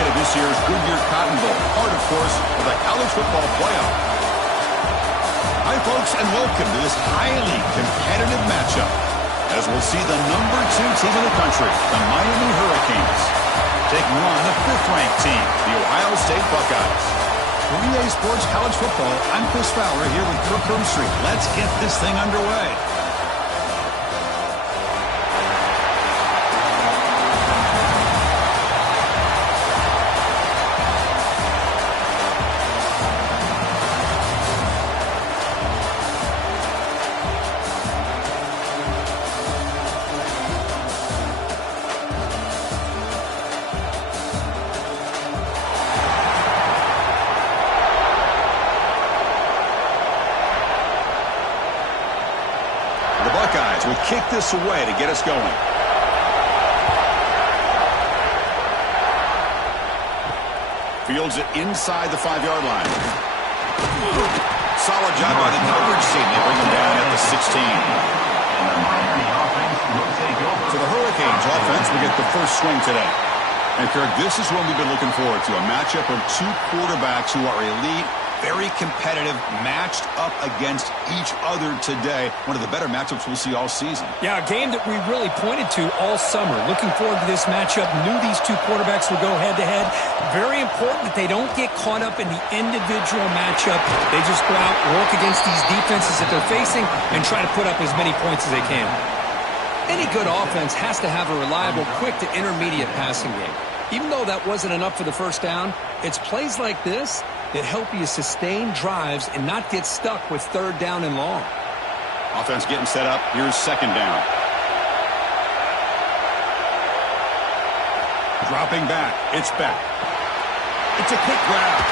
night of this year's Goodyear Cotton Bowl, part, of course, of the college football playoff. Hi, folks, and welcome to this highly competitive matchup, as we'll see the #2 team in the country, the Miami Hurricanes, taking on the 5th-ranked team, the Ohio State Buckeyes. For EA Sports College Football, I'm Chris Fowler here with Kirk Herbstreit. Let's get this thing underway. Will kick this away to get us going. Fields it inside the 5-yard line. Solid job by the coverage team. They bring him down at the 16. For the Hurricanes offense, we get the first swing today. And Kirk, this is what we've been looking forward to, a matchup of two quarterbacks who are elite, very competitive, matched up against each other today. One of the better matchups we'll see all season. Yeah, a game that we really pointed to all summer. Looking forward to this matchup. Knew these two quarterbacks would go head-to-head. Very important that they don't get caught up in the individual matchup. They just go out, work against these defenses that they're facing, and try to put up as many points as they can. Any good offense has to have a reliable, quick to intermediate passing game. Even though that wasn't enough for the first down, it's plays like this that help you sustain drives and not get stuck with 3rd down and long. Offense getting set up. Here's 2nd down. Dropping back. It's back. It's a quick grab.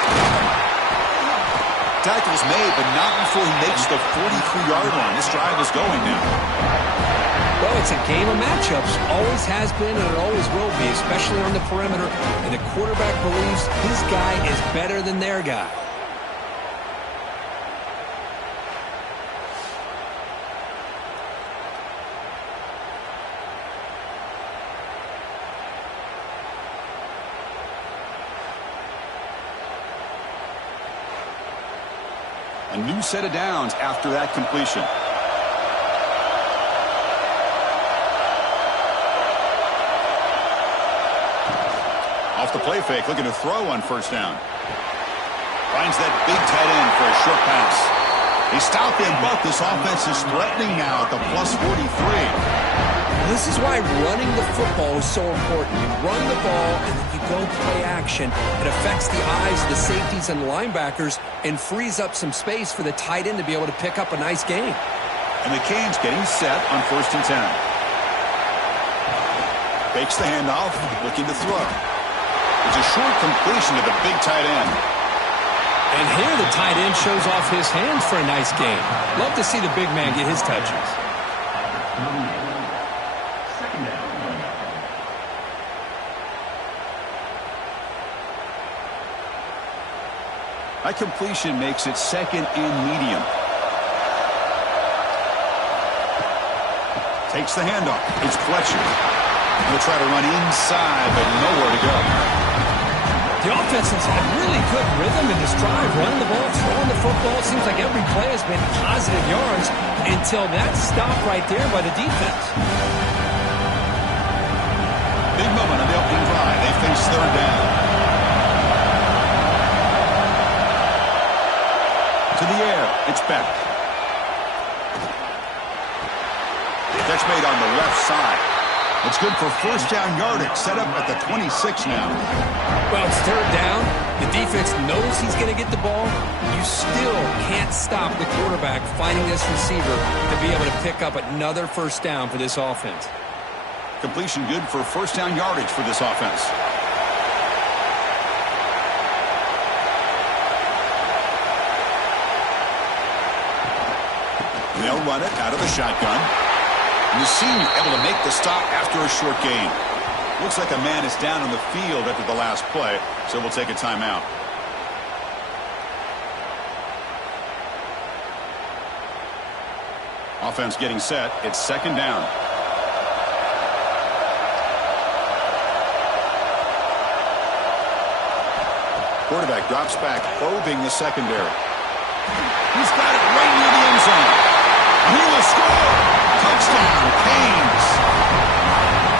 Tackle's made, but not before he makes the 43-yard line. This drive is going now. Well, it's a game of matchups. Always has been and it always will be, especially on the perimeter. And the quarterback believes his guy is better than their guy. A new set of downs after that completion. Off the play fake, looking to throw on 1st down. Finds that big tight end for a short pass. He stopped him, but this offense is threatening now at the +43. This is why running the football is so important. You run the ball and then you go play action. It affects the eyes of the safeties and linebackers and frees up some space for the tight end to be able to pick up a nice gain. And the Canes getting set on 1st and 10. Fakes the handoff, looking to throw. It's a short completion to the big tight end. And here the tight end shows off his hands for a nice gain. Love to see the big man get his touches. That completion makes it 2nd and medium. Takes the handoff. It's Fletcher. He'll try to run inside, but nowhere to go. The offense has had really good rhythm in this drive, running the ball, throwing the football. Seems like every play has been positive yards until that stop right there by the defense. Big moment on the opening drive. They face 3rd down. To the air. It's back. Catch made on the left side. It's good for 1st down yardage. Set up at the 26 now. Well, it's 3rd down. The defense knows he's going to get the ball. You still can't stop the quarterback finding this receiver to be able to pick up another 1st down for this offense. Completion good for 1st down yardage for this offense. They'll run it out of the shotgun. And the senior able to make the stop after a short gain. Looks like a man is down on the field after the last play, so we'll take a timeout. Offense getting set. It's 2nd down. Quarterback drops back, probing the secondary. He's got it right near the end zone. He will score. Touchdown, Canes.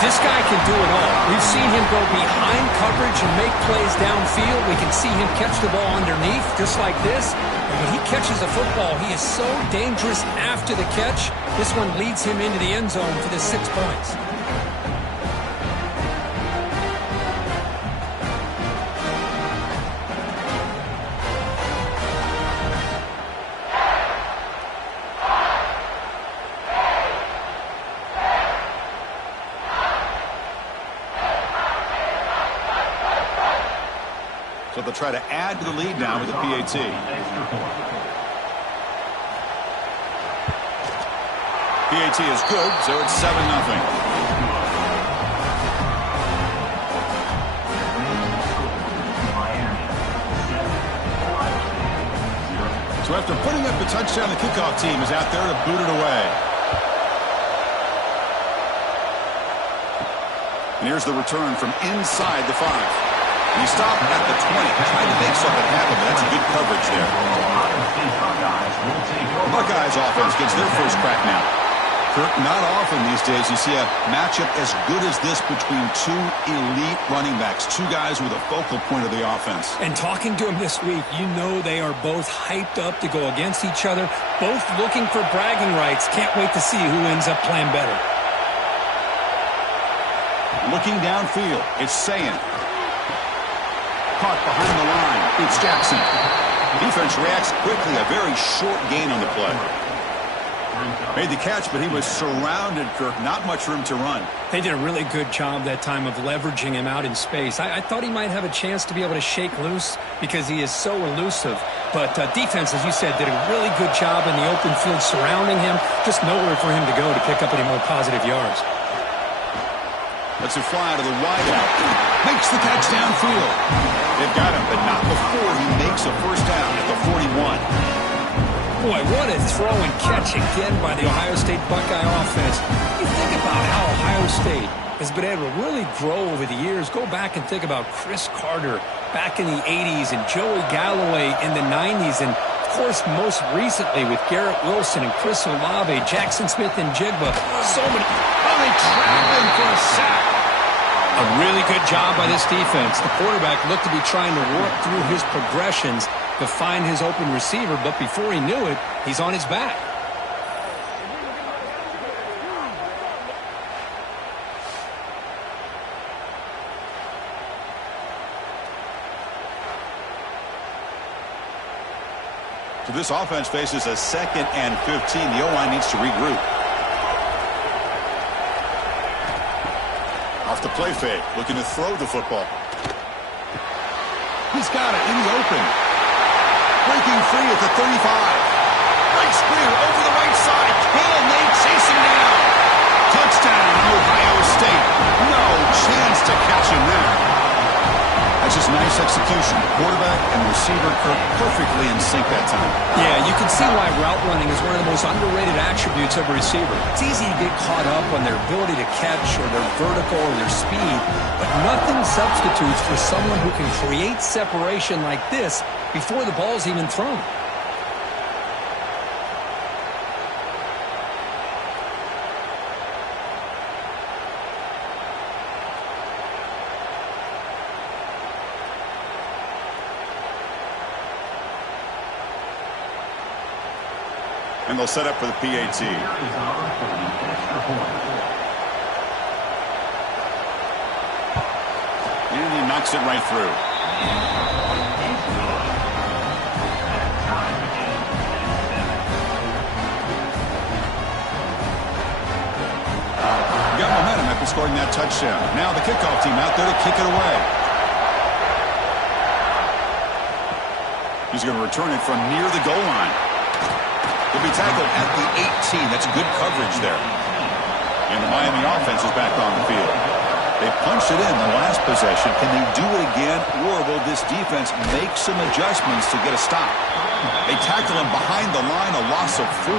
This guy can do it all. We've seen him go behind coverage and make plays downfield. We can see him catch the ball underneath, just like this. And when he catches a football, he is so dangerous after the catch. This one leads him into the end zone for the 6 points. So they'll try to add to the lead now with the PAT. PAT is good, so it's 7-0. So after putting up the touchdown, the kickoff team is out there to boot it away. And here's the return from inside the 5. He stopped at the 20, trying to make something happen, but that's good coverage there. Buckeyes offense gets their first crack now. Kirk, not often these days you see a matchup as good as this between two elite running backs, two guys with a focal point of the offense. And talking to him this week, you know they are both hyped up to go against each other, both looking for bragging rights. Can't wait to see who ends up playing better. Looking downfield, it's Sayin. Caught behind the line. It's Jackson. Defense reacts quickly. A very short gain on the play. Made the catch, but he was surrounded, Kirk. Not much room to run. They did a really good job that time of leveraging him out in space. I thought he might have a chance to be able to shake loose because he is so elusive. But defense, as you said, did a really good job in the open field surrounding him. Just nowhere for him to go to pick up any more positive yards. Lets it fly to the wideout. Makes the catch downfield. They've got him, but not before he makes a first down at the 41. Boy, what a throw and catch again by the Ohio State Buckeye offense. You think about how Ohio State has been able to really grow over the years. Go back and think about Chris Carter back in the 80s and Joey Galloway in the 90s. And, of course, most recently with Garrett Wilson and Chris Olave, Jackson Smith and Jigba. So many. Oh, they trap him for a sack. A really good job by this defense. The quarterback looked to be trying to work through his progressions to find his open receiver, but before he knew it, he's on his back. So this offense faces a 2nd and 15. The O-line needs to regroup. Off the play fake, looking to throw the football. He's got it in the open. Breaking free at the 35. Breaks clear over the right side. Can they chase him down? Touchdown, Ohio State. No chance to catch him there. That's just nice execution. The quarterback and the receiver perfectly in sync that time. Yeah, you can see why route running is one of the most underrated attributes of a receiver. It's easy to get caught up on their ability to catch or their vertical or their speed, but nothing substitutes for someone who can create separation like this before the ball's even thrown. And they'll set up for the PAT. And he knocks it right through. Got momentum after scoring that touchdown. Now the kickoff team out there to kick it away. He's going to return it from near the goal line. He'll be tackled at the 18. That's good coverage there. And the Miami offense is back on the field. They punched it in the last possession. Can they do it again, or will this defense make some adjustments to get a stop? They tackle him behind the line, a loss of 4.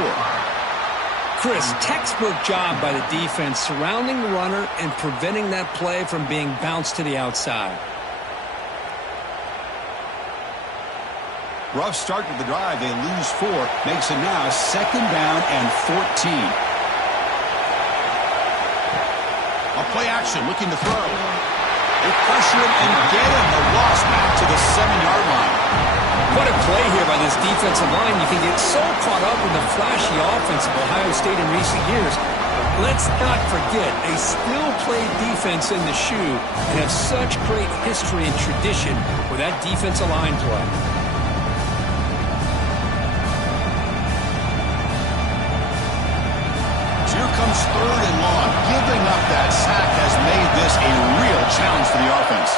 Chris, textbook job by the defense surrounding the runner and preventing that play from being bounced to the outside. Rough start to the drive. They lose 4. Makes it now 2nd down and 14. A play action, looking to throw. They pressure him and get him. A loss back to the 7-yard line. What a play here by this defensive line. You can get so caught up in the flashy offense of Ohio State in recent years. Let's not forget, they still play defense in the shoe and have such great history and tradition with that defensive line play. Here comes 3rd and long. Giving up that sack has made this a real challenge for the offense.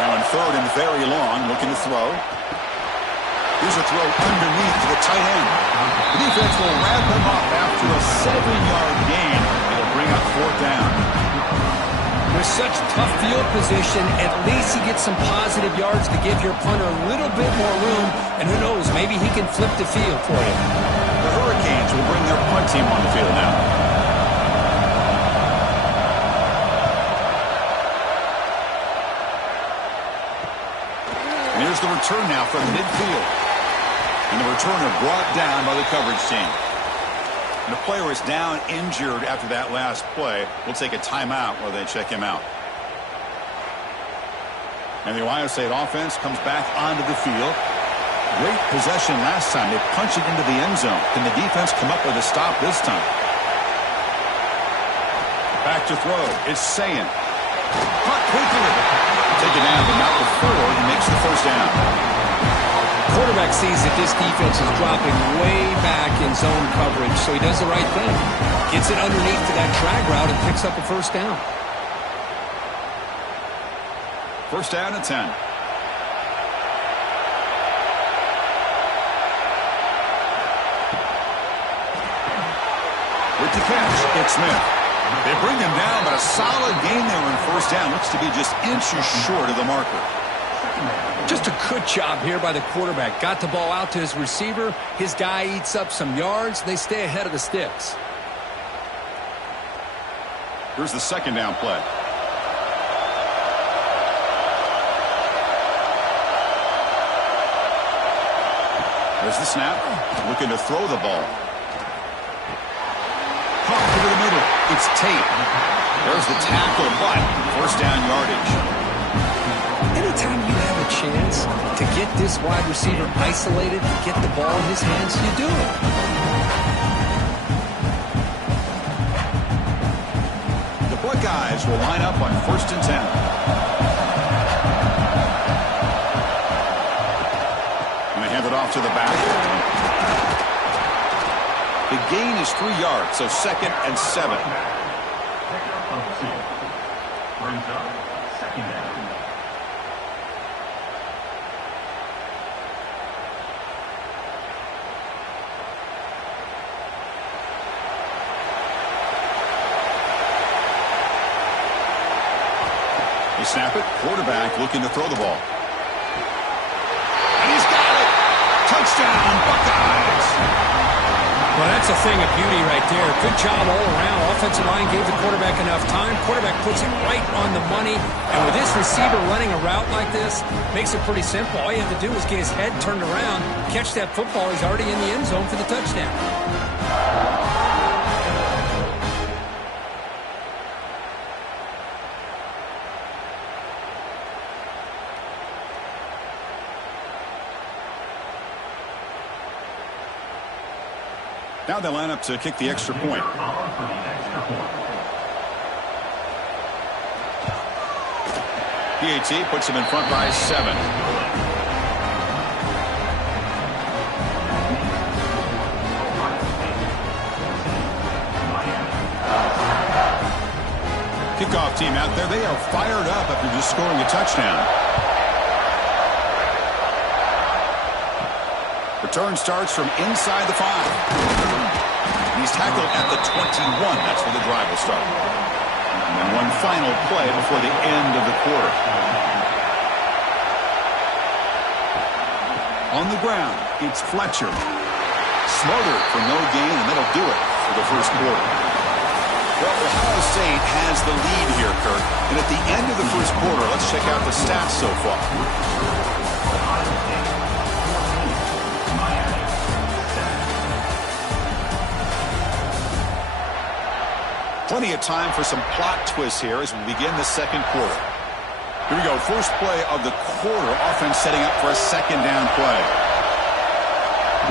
Now in 3rd and very long, looking to throw. Here's a throw underneath to the tight end. The defense will wrap him up after a 7-yard gain. It'll bring up 4th down. With such tough field position, at least he gets some positive yards to give your punter a little bit more room. And who knows, maybe he can flip the field for you. The Hurricanes will bring their punt team on the field now. And here's the return now from midfield. And the returner brought down by the coverage team. And the player is down injured after that last play. We'll take a timeout while they check him out. And the Ohio State offense comes back onto the field. Great possession last time. They punch it into the end zone. Can the defense come up with a stop this time? Back to throw. It's Sayin. Caught quickly. Take it down, but not before he makes the 1st down. Quarterback sees that this defense is dropping way back in zone coverage, so he does the right thing. Gets it underneath to that drag route and picks up a 1st down. 1st down and 10. With the catch, it's Smith. They bring him down, but a solid gain there on 1st down. Looks to be just inches short of the marker. Just a good job here by the quarterback. Got the ball out to his receiver. His guy eats up some yards. They stay ahead of the sticks. Here's the 2nd down play. There's the snap. Looking to throw the ball. Caught over the middle. It's Tate. There's the tackle, but 1st down yardage. Anytime you have a chance to get this wide receiver isolated, to get the ball in his hands, you do it. The Buckeyes will line up on 1st and 10. And they hand it off to the back. The gain is 3 yards, so 2nd and 7. Brings up 2nd down. They snap it. Quarterback looking to throw the ball. And he's got it. Touchdown, Buckeyes. Well, that's a thing of beauty right there. Good job all around. Offensive line gave the quarterback enough time. Quarterback puts it right on the money. And with this receiver running a route like this, makes it pretty simple. All you have to do is get his head turned around, catch that football. He's already in the end zone for the touchdown. Now they line up to kick the extra point. PAT puts him in front by 7. Kickoff team out there. They are fired up after just scoring a touchdown. Return starts from inside the 5. He's tackled at the 21. That's where the drive will start. And then one final play before the end of the quarter. On the ground, it's Fletcher. Smarter for no gain, and that'll do it for the first quarter. Well, Ohio State has the lead here, Kirk. And at the end of the first quarter, let's check out the stats so far. Plenty of time for some plot twists here as we begin the second quarter. Here we go. First play of the quarter. Offense setting up for a second down play.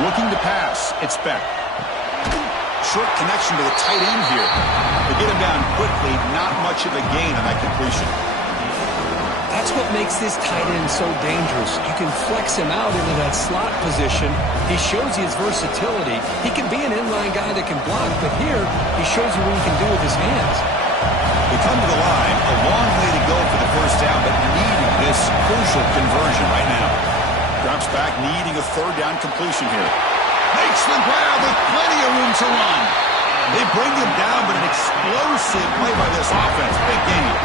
Looking to pass. It's Beck. Short connection to the tight end here. They get him down quickly. Not much of a gain on that completion. That's what makes this tight end so dangerous. You can flex him out into that slot position. He shows you his versatility. He can be an inline guy that can block, but here he shows you what he can do with his hands. They come to the line. A long way to go for the first down, but needing this crucial conversion right now. Drops back, needing a third down completion here. Makes the grab with plenty of room to run. They bring him down, but an explosive play by this offense. Big game.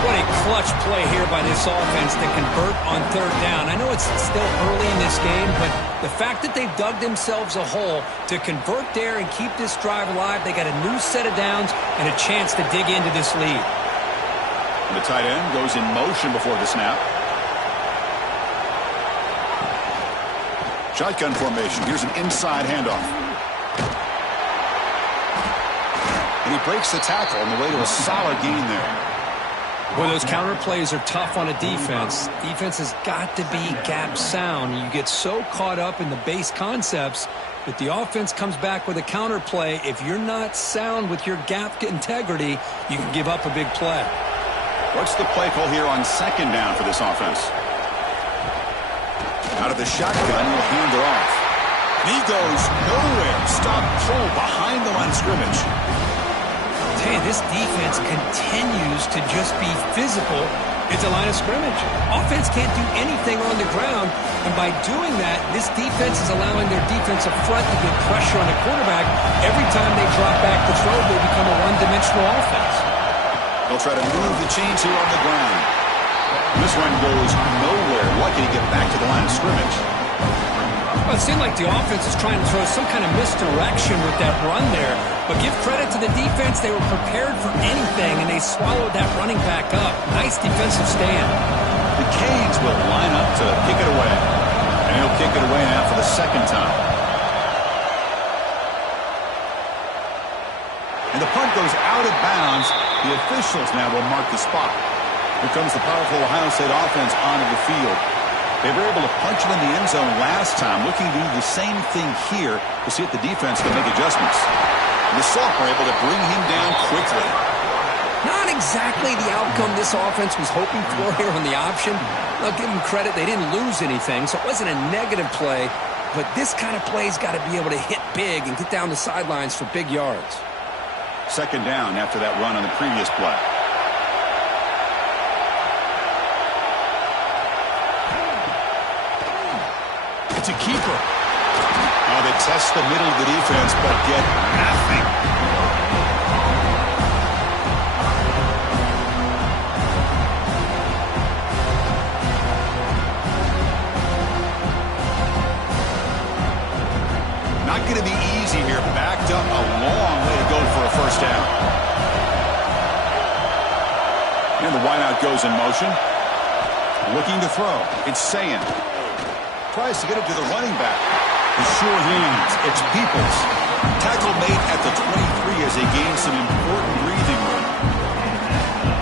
What a clutch play here by this offense to convert on third down. I know it's still early in this game, but the fact that they've dug themselves a hole to convert there and keep this drive alive, they got a new set of downs and a chance to dig into this lead. The tight end goes in motion before the snap. Shotgun formation. Here's an inside handoff. And he breaks the tackle on the way to a solid gain there. Well, those counter plays are tough on a defense. Defense has got to be gap sound. You get so caught up in the base concepts that the offense comes back with a counter play. If you're not sound with your gap integrity, you can give up a big play. What's the play call here on second down for this offense? Out of the shotgun, he'll hand it off. He goes nowhere. Stop throw behind the line of scrimmage. Hey, this defense continues to just be physical at the line of scrimmage. Offense can't do anything on the ground, and by doing that, this defense is allowing their defensive front to get pressure on the quarterback. Every time they drop back to throw, they become a one-dimensional offense. They'll try to move the chains here on the ground. This one goes nowhere. Lucky to get back to the line of scrimmage. Well, it seemed like the offense is trying to throw some kind of misdirection with that run there. But give credit to the defense. They were prepared for anything, and they swallowed that running back up. Nice defensive stand. The Canes will line up to kick it away. And he'll kick it away now for the second time. And the punt goes out of bounds. The officials now will mark the spot. Here comes the powerful Ohio State offense onto the field. They were able to punch it in the end zone last time, looking to do the same thing here to see if the defense can make adjustments. And the Soft were able to bring him down quickly. Not exactly the outcome this offense was hoping for here on the option. I'll give them credit. They didn't lose anything, so it wasn't a negative play. But this kind of play's got to be able to hit big and get down the sidelines for big yards. Second down after that run on the previous play. It's a keeper. Oh, they test the middle of the defense, but get nothing. Not going to be easy here. Backed up a long way to go for a first down. And the wideout goes in motion. Looking to throw. It's Sayin. Tries to get it to the running back. The sure hands. It's Peoples. Tackle made at the 23 as they gain some important breathing room.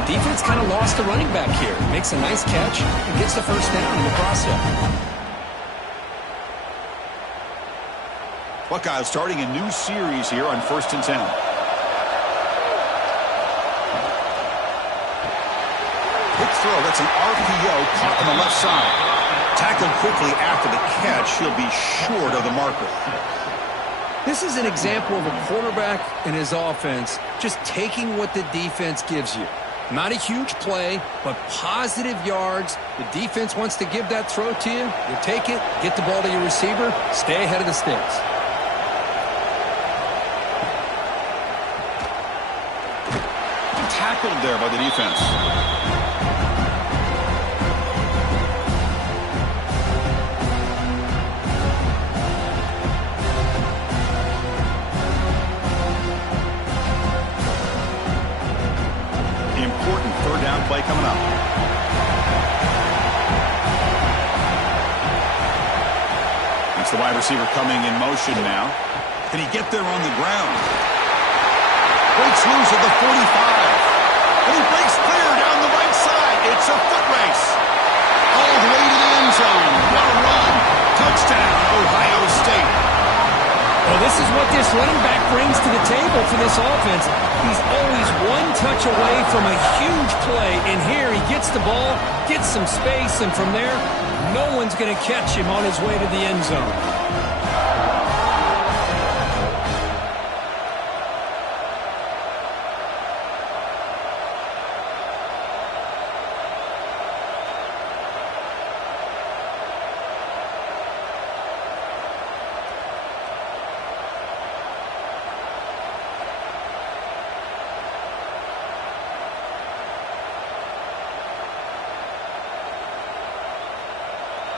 Defense kind of lost the running back here. Makes a nice catch and gets the first down in the process. Buckeyes starting a new series here on 1st and 10. Quick throw. That's an RPO caught on the left side. Tackled quickly after the catch. He'll be short of the marker. This is an example of a quarterback and his offense just taking what the defense gives you. Not a huge play, but positive yards. The defense wants to give that throw to you. You take it, get the ball to your receiver, stay ahead of the sticks. Tackled there by the defense. Important third down play coming up. It's the wide receiver coming in motion now. Can he get there on the ground? Breaks loose at the 45. And he breaks clear down the right side. It's a foot race. All the way to the end zone. What a run. Touchdown, Ohio State. Well, this is what this running back brings to the table for this offense. He's always one touch away from a huge play. And here he gets the ball, gets some space, and from there, no one's going to catch him on his way to the end zone.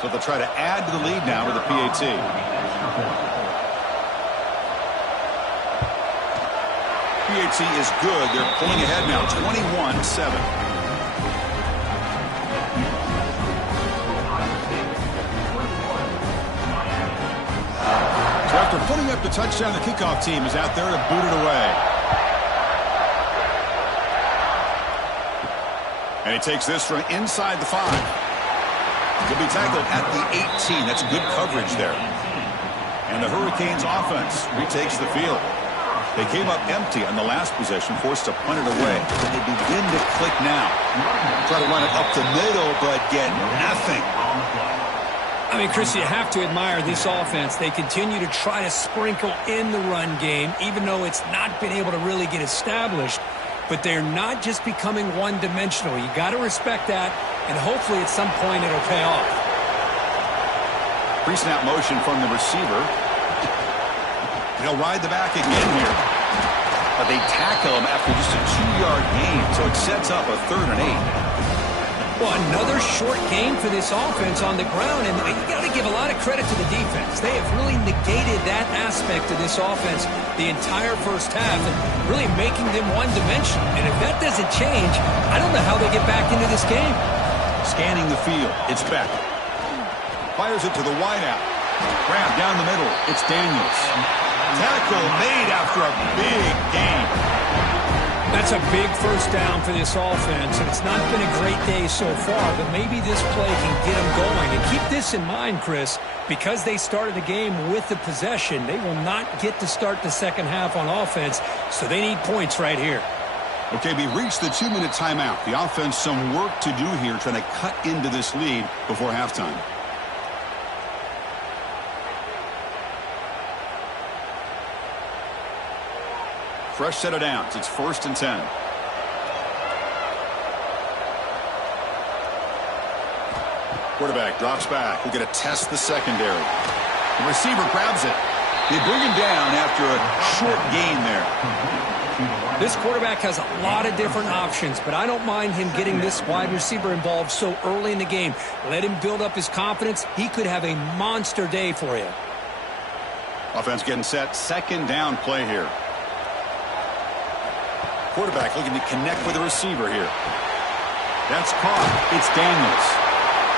So they'll try to add to the lead now with the PAT. PAT is good. They're pulling ahead now, 21-7. So after putting up the touchdown, the kickoff team is out there to boot it away. And he takes this from inside the 5. He'll be tackled at the 18. That's good coverage there. And the Hurricanes offense retakes the field. They came up empty on the last possession, forced to punt it away. And they begin to click now. Try to run it up the middle, but get nothing. I mean, Chris, you have to admire this offense. They continue to try to sprinkle in the run game, even though it's not been able to really get established. But they're not just becoming one-dimensional. You got to respect that, and hopefully at some point it'll pay off. Pre-snap motion from the receiver. He'll ride the back again here. But they tackle him after just a 2-yard gain, so it sets up a 3rd and 8. Well, another short game for this offense on the ground, and you got to give a lot of credit to the defense. They have really negated that aspect of this offense the entire first half and really making them one-dimensional. And if that doesn't change, I don't know how they get back into this game. Scanning the field, it's Beck. Fires it to the wideout. Grab down the middle, it's Daniels. Tackle made after a big gain. That's a big first down for this offense, and it's not been a great day so far, but maybe this play can get them going. And keep this in mind, Chris, because they started the game with the possession, they will not get to start the second half on offense, so they need points right here. Okay, we reached the 2-minute timeout. The offense some work to do here, trying to cut into this lead before halftime. Fresh set of downs. It's 1st and 10. Quarterback drops back. We're going to test the secondary. The receiver grabs it. They bring him down after a short gain there. This quarterback has a lot of different options, but I don't mind him getting this wide receiver involved so early in the game. Let him build up his confidence. He could have a monster day for you. Offense getting set. 2nd down play here. Quarterback looking to connect with the receiver here. That's caught. It's Daniels.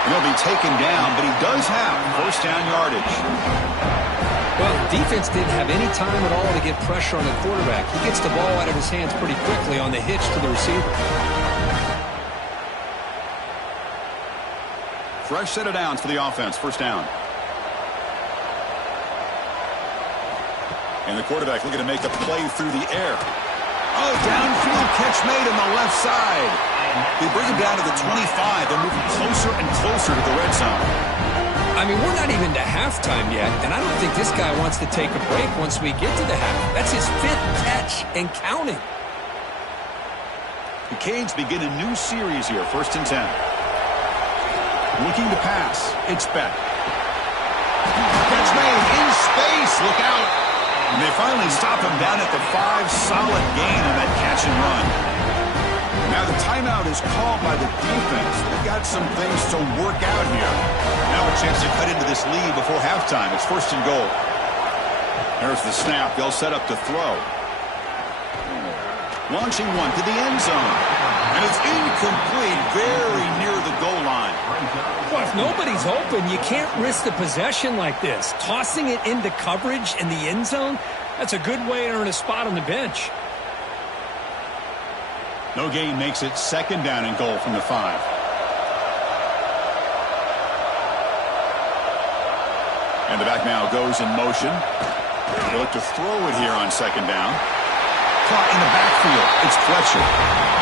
And he'll be taken down, but he does have 1st down yardage. Well, the defense didn't have any time at all to get pressure on the quarterback. He gets the ball out of his hands pretty quickly on the hitch to the receiver. Fresh set of downs for the offense. 1st down. And the quarterback looking to make a play through the air. Oh, downfield catch made on the left side. They bring him down to the 25. They're moving closer and closer to the red zone. I mean, we're not even to halftime yet, and I don't think this guy wants to take a break once we get to the half. That's his 5th catch and counting. The Canes begin a new series here, 1st and 10. Looking to pass. It's Beck. Catch made in space. Look out. And they finally stop him down at the 5. Solid gain on that catch and run. Now the timeout is called by the defense. They've got some things to work out here. Now a chance to cut into this lead before halftime. It's 1st and goal. There's the snap. They'll set up to throw. Launching one to the end zone. And it's incomplete, very near the goal line. Well, if nobody's open, you can't risk the possession like this. Tossing it into coverage in the end zone, that's a good way to earn a spot on the bench. No gain makes it 2nd down and goal from the 5. And the back now goes in motion. They look to throw it here on 2nd down. Caught in the backfield. It's Fletcher.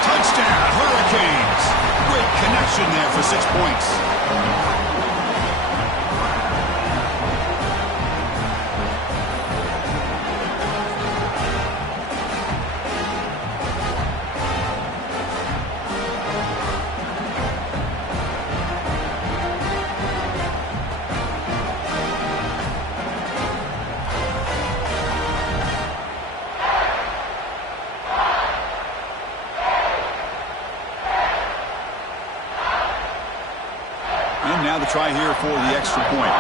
Touchdown, Hurricanes. Great connection there for 6 points. And now the try here for the extra point.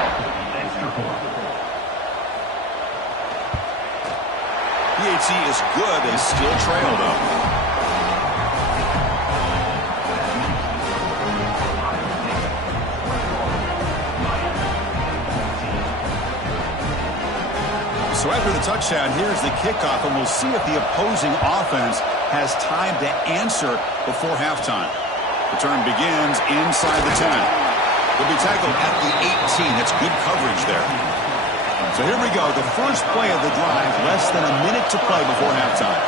PAT is good. They still trail, though. So after the touchdown, here's the kickoff, and we'll see if the opposing offense has time to answer before halftime. The turn begins inside the 10. Will be tackled at the 18. That's good coverage there. So here we go. The first play of the drive. Less than a minute to play before halftime.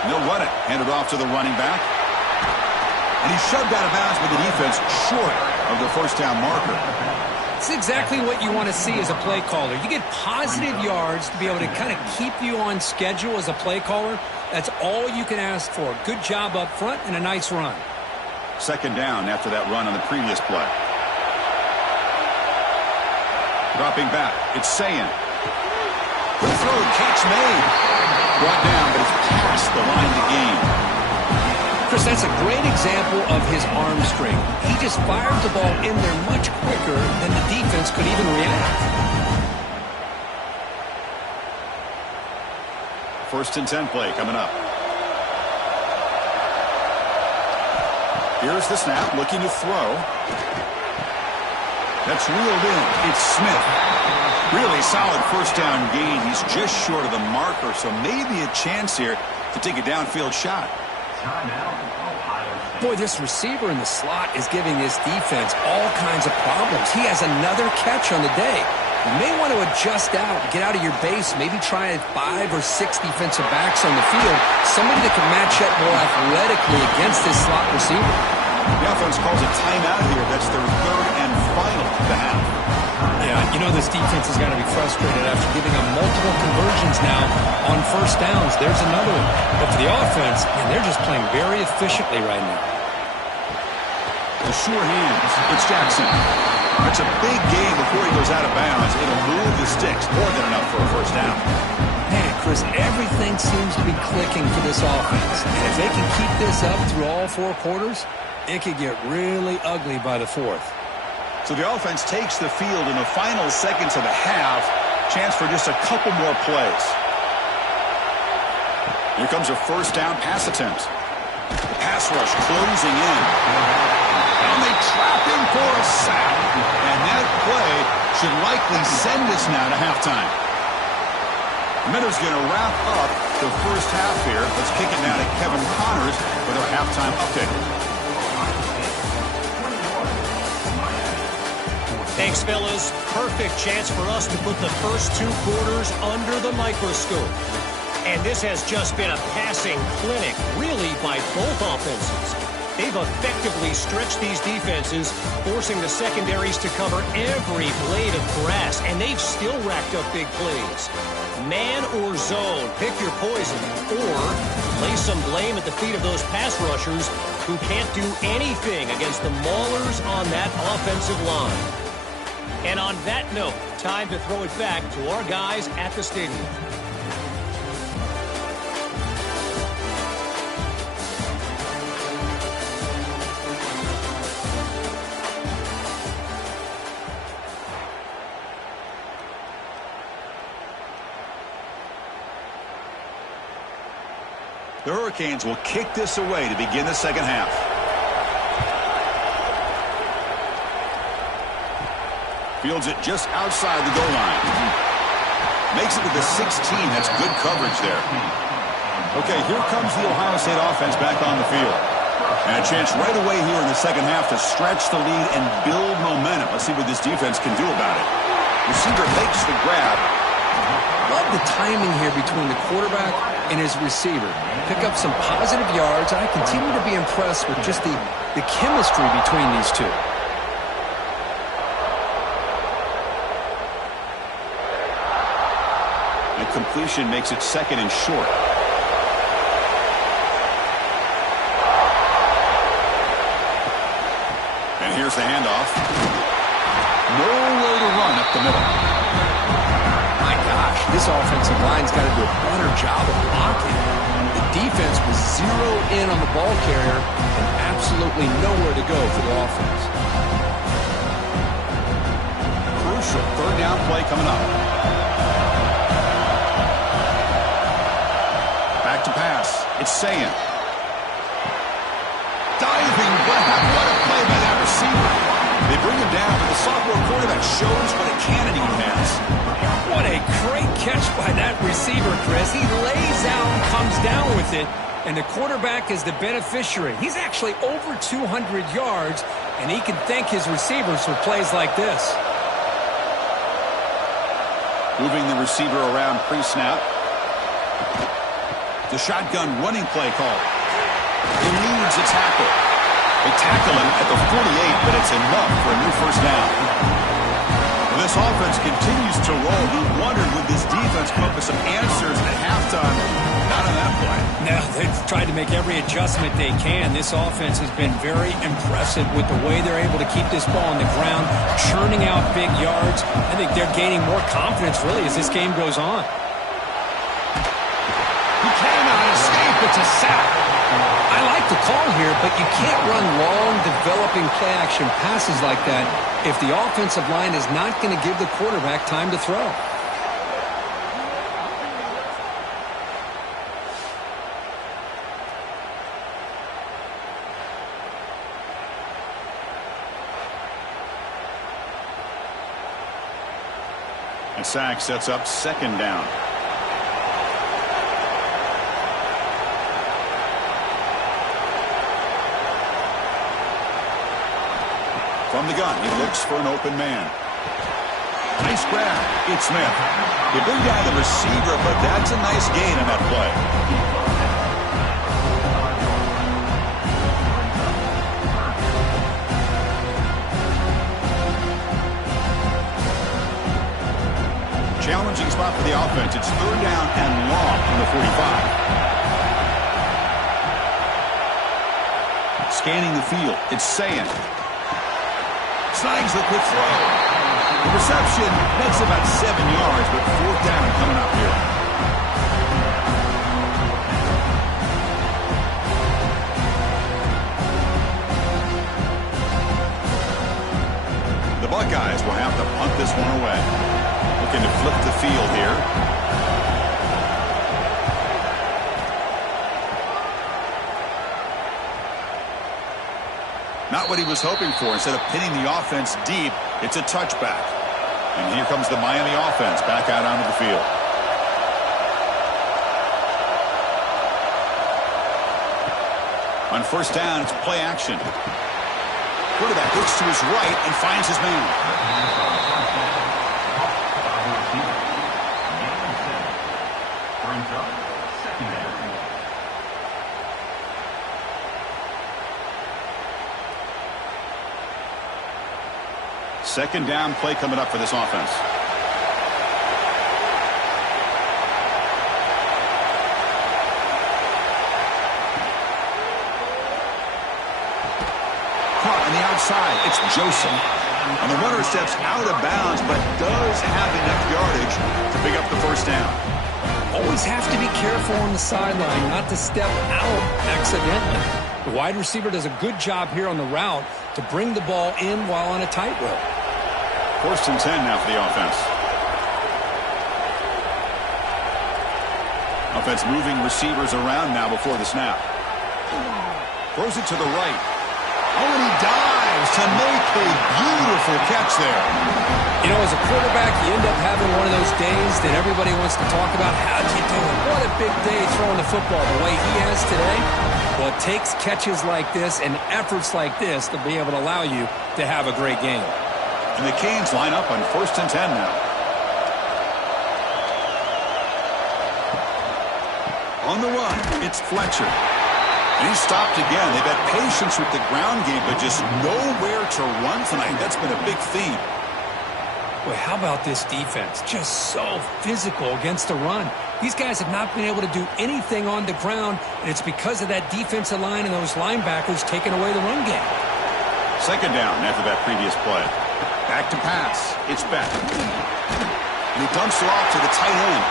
And they'll run it. Hand it off to the running back. And he's shoved out of bounds with the defense short of the first down marker. It's exactly what you want to see as a play caller. You get positive yards to be able to kind of keep you on schedule as a play caller. That's all you can ask for. Good job up front and a nice run. 2nd down after that run on the previous play. Dropping back. It's Sayan. Good throw. Catch made. Brought down, but it's past the line to gain. Chris, that's a great example of his arm strength. He just fired the ball in there much quicker than the defense could even react. 1st and 10 play coming up. Here's the snap, looking to throw. That's reeled in. It's Smith. Really solid first down gain. He's just short of the marker, so maybe a chance here to take a downfield shot. Boy, this receiver in the slot is giving this defense all kinds of problems. He has another catch on the day. You may want to adjust out, get out of your base, maybe try 5 or 6 defensive backs on the field, somebody that can match up more athletically against this slot receiver. The offense calls a timeout here. That's their 3rd and final of the half. Yeah, you know this defense has got to be frustrated after giving them multiple conversions now on 1st downs. There's another one. But for the offense, man, they're just playing very efficiently right now. The sure hands. It's Jackson. That's a big gain before he goes out of bounds. It'll move the sticks. More than enough for a 1st down. Man, Chris, everything seems to be clicking for this offense. And if they can keep this up through all 4 quarters, it could get really ugly by the 4th. So the offense takes the field in the final seconds of the half. Chance for just a couple more plays. Here comes a 1st down pass attempt. The pass rush closing in. And they trap him for a sack. And that play should likely send us now to halftime. The Miners going to wrap up the first half here. Let's kick it now to Kevin Connors with our halftime update. Thanks, fellas. Perfect chance for us to put the first 2 quarters under the microscope. And this has just been a passing clinic, really, by both offenses. They've effectively stretched these defenses, forcing the secondaries to cover every blade of grass, and they've still racked up big plays. Man or zone, pick your poison, or lay some blame at the feet of those pass rushers who can't do anything against the maulers on that offensive line. And on that note, time to throw it back to our guys at the stadium. The Hurricanes will kick this away to begin the second half. Fields it just outside the goal line. Makes it to the 16. That's good coverage there. Okay, here comes the Ohio State offense back on the field. And a chance right away here in the second half to stretch the lead and build momentum. Let's see what this defense can do about it. Receiver makes the grab. Love the timing here between the quarterback and his receiver. Pick up some positive yards. I continue to be impressed with just the chemistry between these two. And completion makes it second and short. And here's the handoff. No way to run up the middle. My gosh, this offensive line's got to do a better job of blocking. The defense was zeroed in on the ball carrier and absolutely nowhere to go for the offense. Crucial third down play coming up. Back to pass. It's Sayan. Diving grab. What a play by that receiver. They bring him down, but the sophomore quarterback shows what a cannon he has. What a great catch by that receiver, Chris. He lays out and comes down with it, and the quarterback is the beneficiary. He's actually over 200 yards, and he can thank his receivers for plays like this. Moving the receiver around pre-snap. The shotgun running play call. He leads a tackle. They tackle him at the 48, but it's enough for a new first down. Well, this offense continues to roll. We wondered, would this defense come up with some answers at halftime? Not on that play. No, they've tried to make every adjustment they can. This offense has been very impressive with the way they're able to keep this ball on the ground, churning out big yards. I think they're gaining more confidence, really, as this game goes on. He cannot escape. It's a sack. I like the call here, but you can't run long, developing play-action passes like that if the offensive line is not going to give the quarterback time to throw. And sack sets up second down. From the gun, he looks for an open man. Nice grab. It's Smith. They bring down the receiver, but that's a nice gain on that play. Challenging spot for the offense. It's third down and long from the 45. Scanning the field. It's Sayan. Snags the quick throw. The reception makes about 7 yards, but fourth down coming up here. The Buckeyes will have to punt this one away. Looking to flip the field here. Not what he was hoping for. Instead of pinning the offense deep, it's a touchback. And here comes the Miami offense back out onto the field. On first down, it's play action. Quarterback looks to his right and finds his man. Second down play coming up for this offense. Caught on the outside. It's Joseph. And the runner steps out of bounds, but does have enough yardage to pick up the first down. Always have to be careful on the sideline not to step out accidentally. The wide receiver does a good job here on the route to bring the ball in while on a tightrope. First and 10 now for the offense. Offense moving receivers around now before the snap. Throws it to the right. Oh, and he dives. dives to make a beautiful catch there. You know, as a quarterback, you end up having one of those days that everybody wants to talk about. How'd you do it? What a big day throwing the football the way he has today. Well, it takes catches like this and efforts like this to be able to allow you to have a great game. And the Canes line up on 1st and 10 now. On the run, it's Fletcher. And he's stopped again. They've had patience with the ground game, but just nowhere to run tonight. That's been a big theme. Boy, how about this defense? Just so physical against the run. These guys have not been able to do anything on the ground, and it's because of that defensive line and those linebackers taking away the run game. 2nd down after that previous play. Back to pass. It's Beck. And he dumps it off to the tight end.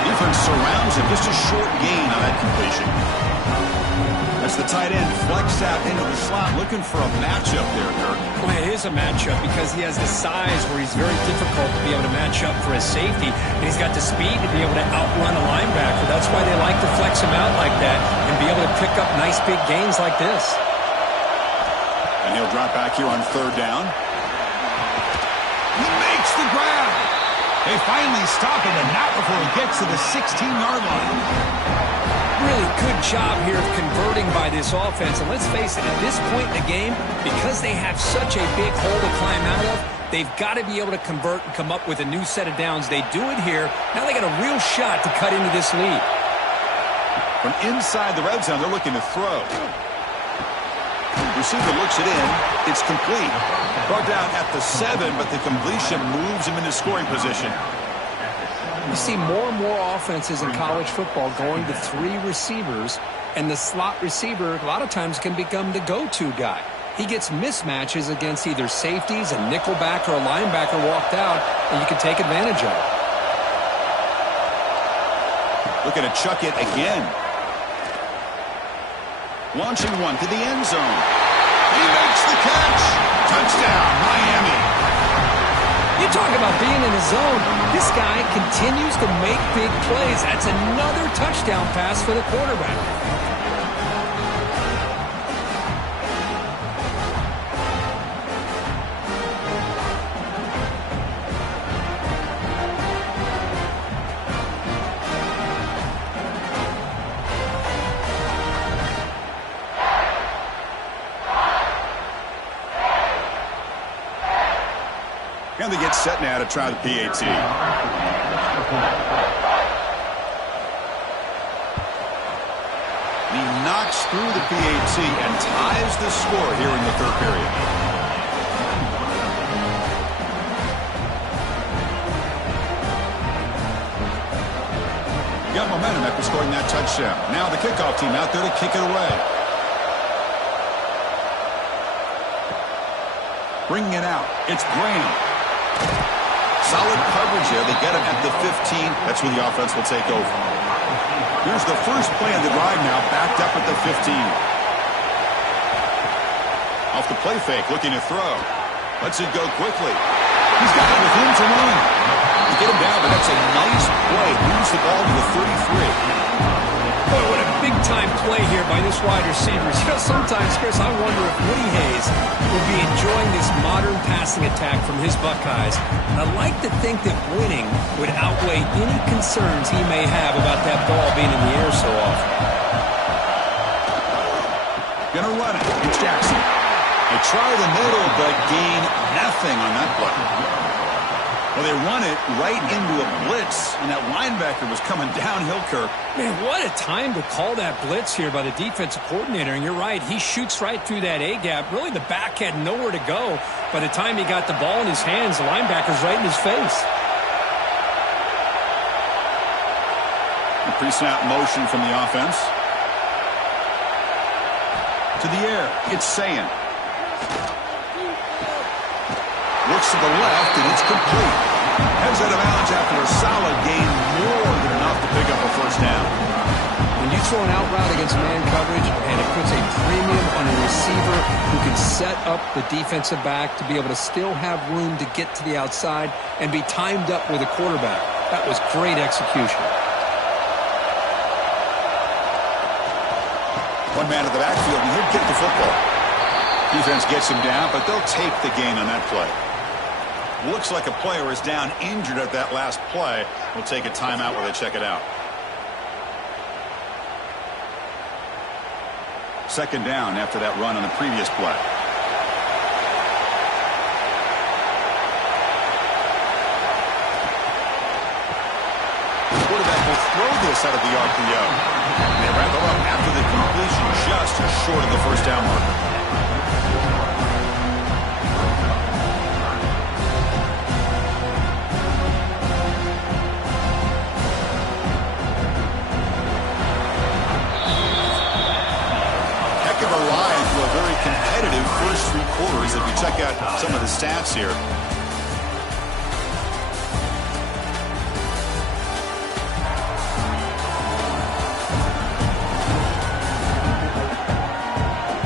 The defense surrounds him. Just a short gain on that completion. As the tight end flex out into the slot, looking for a matchup there, Kirk. Well, it is a matchup because he has the size where he's very difficult to be able to match up for his safety, and he's got the speed to be able to outrun a linebacker. That's why they like to flex him out like that and be able to pick up nice big gains like this. And he'll drop back here on 3rd down. He makes the grab. They finally stop him, and not before he gets to the 16-yard line. Really good job here of converting by this offense. And let's face it, at this point in the game, because they have such a big hole to climb out of, they've got to be able to convert and come up with a new set of downs. They do it here. Now they got a real shot to cut into this lead. From inside the red zone, they're looking to throw. Receiver looks it in. It's complete. Brought down at the 7, but the completion moves him into scoring position. You see more and more offenses in college football going to 3 receivers, and the slot receiver a lot of times can become the go-to guy. He gets mismatches against either safeties, a nickelback, or a linebacker walked out, and you can take advantage of it. Looking to chuck it again. Launching one to the end zone. He makes the catch. Touchdown, Miami. You talk about being in the zone. This guy continues to make big plays. That's another touchdown pass for the quarterback. And they get set now to try the PAT. He knocks through the PAT and ties the score here in the 3rd period. Got momentum after scoring that touchdown. Now the kickoff team out there to kick it away. Bringing it out. It's Graham. Solid coverage there. They get him at the 15. That's where the offense will take over. Here's the first play of the drive now, backed up at the 15. Off the play fake, looking to throw. Lets it go quickly. He's got it with him to run. They get him down, but that's a nice play. Moves the ball to the 33. Boy, what a big-time play here by this wide receiver. You know, sometimes, Chris, I wonder if Woody Hayes will be enjoying this modern passing attack from his Buckeyes. And I'd like to think that winning would outweigh any concerns he may have about that ball being in the air so often. Gonna run it. It's Jackson. They try the middle, but gain nothing on that play. Well, they run it right into a blitz, and that linebacker was coming downhill, Kirk. Man, what a time to call that blitz here by the defensive coordinator. And you're right, he shoots right through that A-gap. Really, the back had nowhere to go. By the time he got the ball in his hands, the linebacker's right in his face. Pre-snap motion from the offense. To the air, it's Sayan. Looks to the left, and it's complete. Heads out of bounds after a solid gain, more than enough to pick up a first down. When you throw an out route against man coverage, and it puts a premium on a receiver who can set up the defensive back to be able to still have room to get to the outside and be timed up with a quarterback. That was great execution. One man at the backfield, and he'll get the football. Defense gets him down, but they'll take the gain on that play. Looks like a player is down injured at that last play. We'll take a timeout while they check it out. Second down after that run on the previous play. The quarterback will throw this out of the RPO. They wrap it up after the completion, just short of the first down marker. Competitive first three quarters if you check out some of the stats here.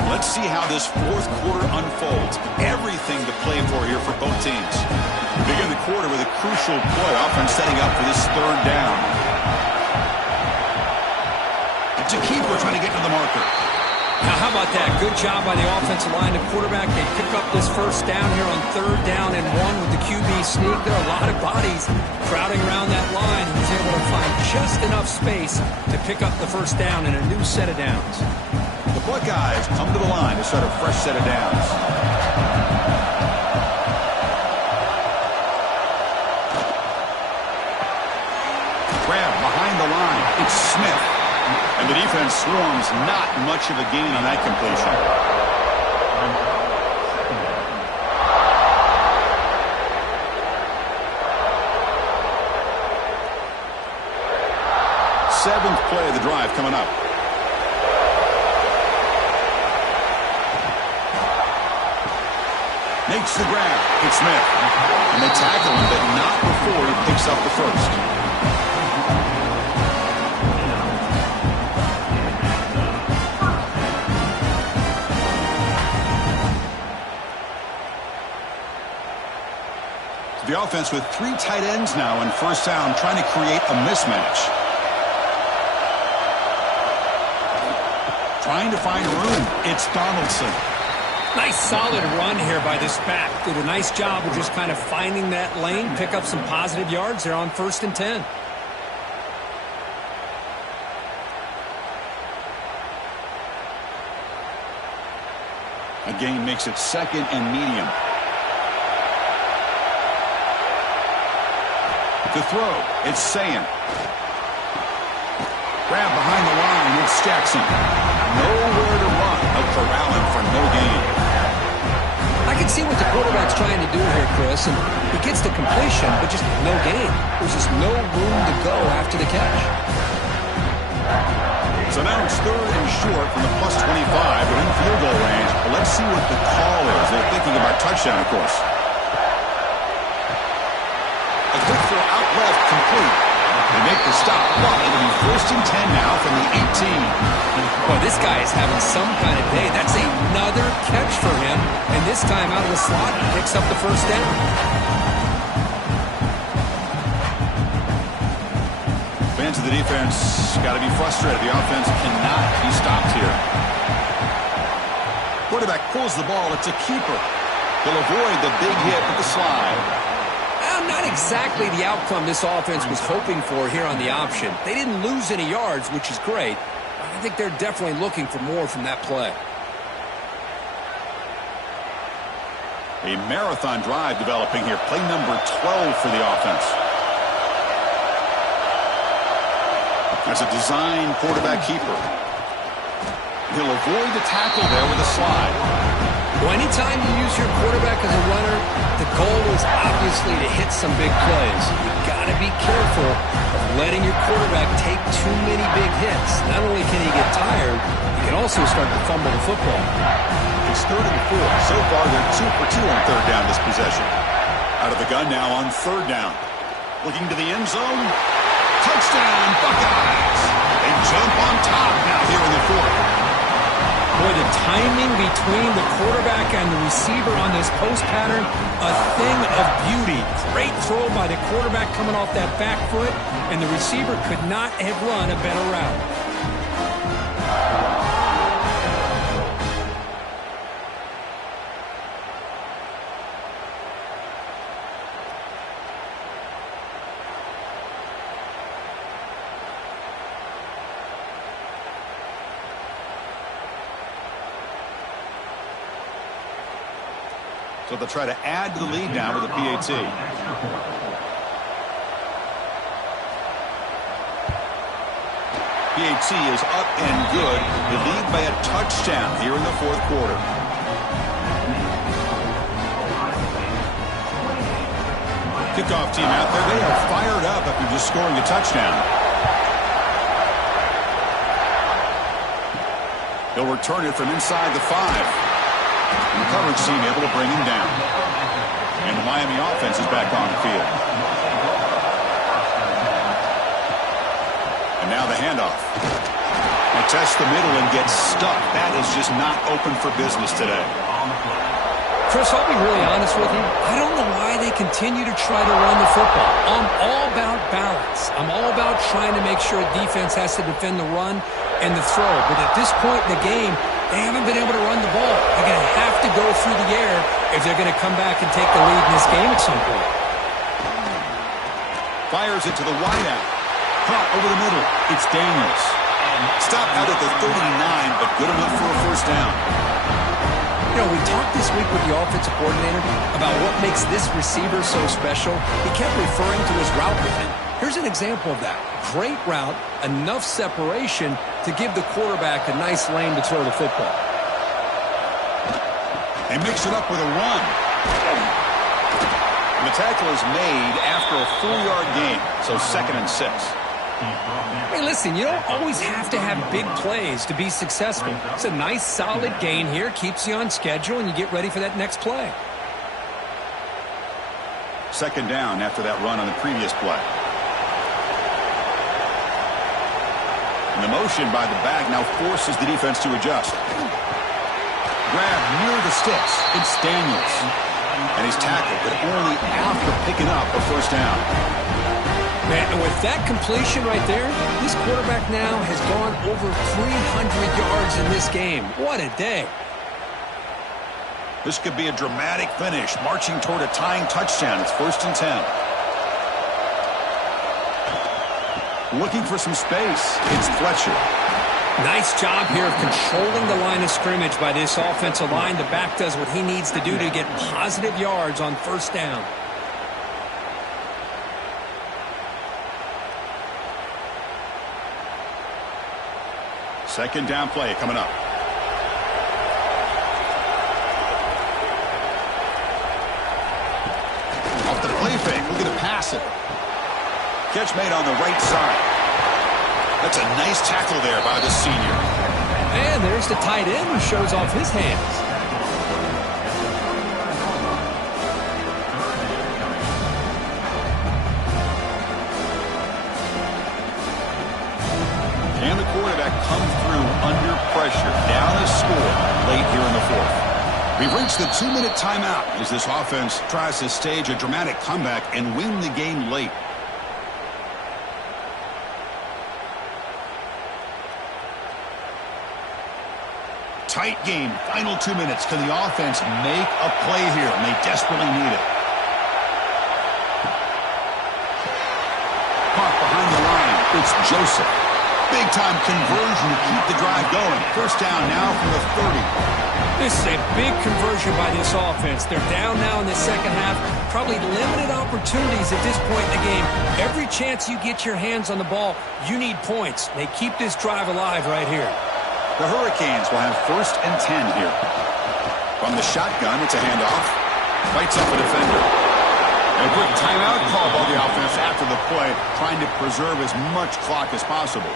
Let's see how this fourth quarter unfolds. Everything to play for here for both teams. Begin the quarter with a crucial play, offense setting up for this third down. It's a keeper trying to get to the marker. Now, how about that? Good job by the offensive line. The quarterback, they pick up this first down here on third down and 1 with the QB sneak. There are a lot of bodies crowding around that line. He was able to find just enough space to pick up the first down in a new set of downs. The Buckeyes come to the line to start a fresh set of downs. Grab behind the line. It's Smith. And the defense swarms, not much of a gain on that completion. Seventh play of the drive coming up. Makes the grab. It's Smith. And they tackle him, but not before he picks up the first. The offense with 3 tight ends now in first down, trying to create a mismatch. Trying to find room. It's Donaldson. Nice solid run here by this back. Did a nice job of just kind of finding that lane, pick up some positive yards there on 1st and 10. A gain makes it 2nd and medium. To throw, it's Sayan. Grab behind the line, it's Jackson. Nowhere to run, but corralling for no gain. I can see what the quarterback's trying to do here, Chris, and he gets the completion, but just no gain. There's just no room to go after the catch. So now it's 3rd and short from the +25, but in field goal range. But let's see what the call is. They're thinking about touchdown, of course. A good throw out left, complete. They make the stop, but it'll be 1st and 10 now from the 18. Well, this guy is having some kind of day. That's another catch for him, and this time out of the slot, he picks up the first down. Fans of the defense got to be frustrated. The offense cannot be stopped here. Quarterback pulls the ball. It's a keeper. He'll avoid the big hit with the slide. Not exactly the outcome this offense was hoping for here on the option. They didn't lose any yards, which is great. I think they're definitely looking for more from that play. A marathon drive developing here. Play number 12 for the offense. As a design quarterback keeper. He'll avoid the tackle there with a slide. Well, anytime you use your quarterback as a runner, the goal is obviously to hit some big plays. You've got to be careful of letting your quarterback take too many big hits. Not only can he get tired, he can also start to fumble the football. It's 3rd and 4. So far, they're 2 for 2 on 3rd down this possession. Out of the gun now on 3rd down. Looking to the end zone. Touchdown, Buckeyes! They jump on top now here in the 4th. Boy, the timing between the quarterback and the receiver on this post pattern, a thing of beauty. Great throw by the quarterback coming off that back foot, and the receiver could not have run a better route. So they'll try to add to the lead now with a PAT. PAT is up and good. They lead by a touchdown here in the fourth quarter. Kickoff team out there. They are fired up after just scoring a touchdown. He'll return it from inside the 5. And the coverage team able to bring him down. And the Miami offense is back on the field. And now the handoff. They test the middle and get stuck. That is just not open for business today. Chris, I'll be really honest with you. I don't know why they continue to try to run the football. I'm all about balance. I'm all about trying to make sure defense has to defend the run and the throw. But at this point in the game, they haven't been able to run the ball. They're going to have to go through the air if they're going to come back and take the lead in this game at some point. Fires it to the wideout. Caught over the middle. It's Daniels. Stopped out at the 39, but good enough for a first down. You know, we talked this week with the offensive coordinator about what makes this receiver so special. He kept referring to his route movement. Here's an example of that. Great route, enough separation to give the quarterback a nice lane to throw the football. They mix it up with a run. And the tackle is made after a 4-yard gain, so 2nd and 6. Hey, listen, you don't always have to have big plays to be successful. It's a nice, solid gain here, keeps you on schedule, and you get ready for that next play. 2nd down after that run on the previous play. And the motion by the back now forces the defense to adjust. Grab near the sticks. It's Daniels. And he's tackled, but only after picking up a first down. Man, and with that completion right there, this quarterback now has gone over 300 yards in this game. What a day. This could be a dramatic finish, marching toward a tying touchdown. It's 1st and 10. Looking for some space. It's Fletcher. Nice job here of controlling the line of scrimmage by this offensive line. The back does what he needs to do to get positive yards on first down. Second down play coming up. Off the play fake. Looking to pass it. Catch made on the right side. That's a nice tackle there by the senior. And there's the tight end who shows off his hands. And the quarterback comes through under pressure. Down a score late here in the 4th. We've reached the 2-minute timeout as this offense tries to stage a dramatic comeback and win the game late. Tight game. Final 2 minutes. Can the offense make a play here? And they desperately need it. Caught behind the line. It's Joseph. Big-time conversion to keep the drive going. First down now from the 30. This is a big conversion by this offense. They're down now in the second half. Probably limited opportunities at this point in the game. Every chance you get your hands on the ball, you need points. They keep this drive alive right here. The Hurricanes will have 1st and 10 here. From the shotgun, it's a handoff. Fights up a defender. A quick timeout call by the offense after the play, trying to preserve as much clock as possible.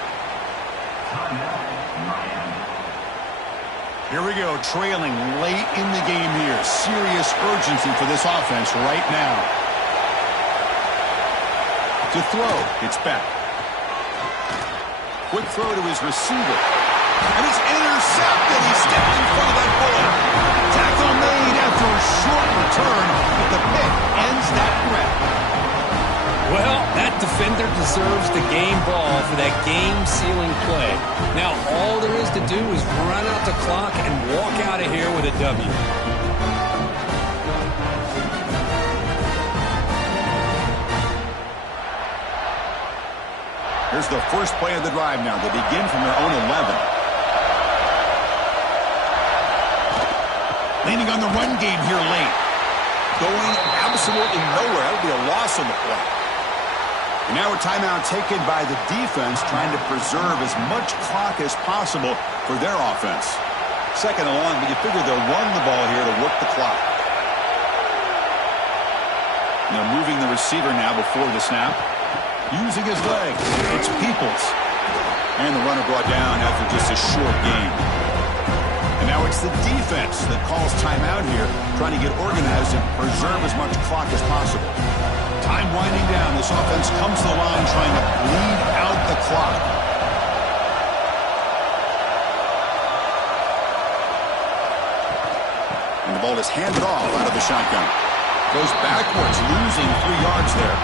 Here we go, trailing late in the game here. Serious urgency for this offense right now. To throw, it's back. Quick throw to his receiver. And it's intercepted. He stepped in front of that bullet. Tackle made after a short return, but the pick ends that threat. Well, that defender deserves the game ball for that game-sealing play. Now, all there is to do is run out the clock and walk out of here with a W. Here's the first play of the drive now. They begin from their own 11. Leaning on the run game here late. going absolutely nowhere. That would be a loss on the play. And now a timeout taken by the defense, trying to preserve as much clock as possible for their offense. Second and long, but you figure they'll run the ball here to work the clock. Now moving the receiver now before the snap. Using his leg. It's Peoples. And the runner brought down after just a short gain. And now it's the defense that calls timeout here, trying to get organized and preserve as much clock as possible. Time winding down. This offense comes to the line trying to bleed out the clock. And the ball is handed off out of the shotgun. Goes backwards, losing 3 yards there.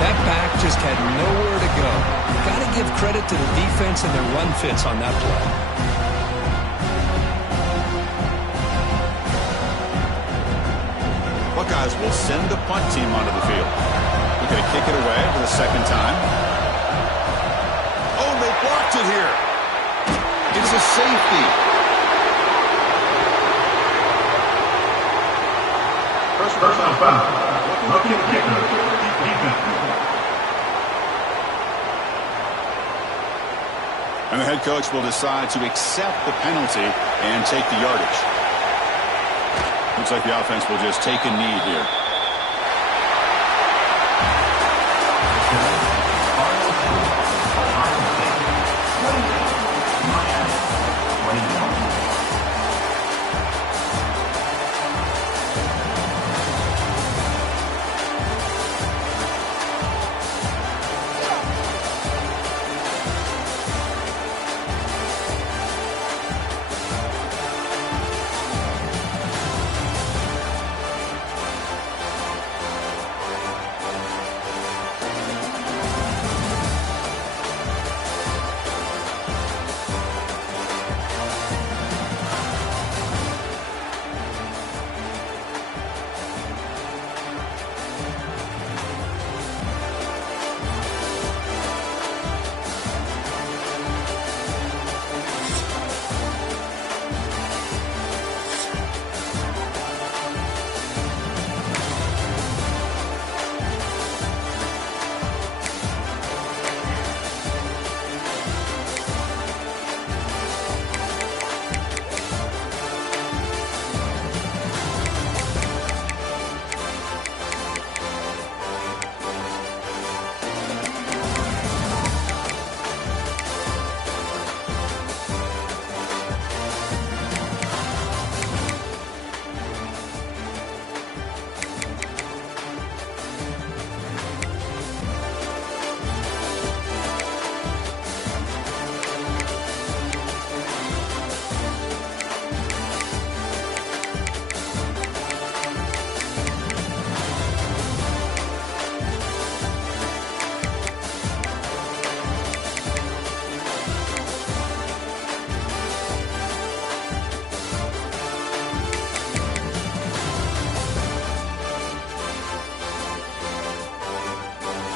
That back just had nowhere to go. Got to give credit to the defense and their run fits on that play. Buckeyes will send the punt team onto the field. They're going to kick it away for the second time. Oh, they blocked it here. It's a safety. Personal foul. Rookie kicker. Defense. And the head coach will decide to accept the penalty and take the yardage. Looks like the offense will just take a knee here.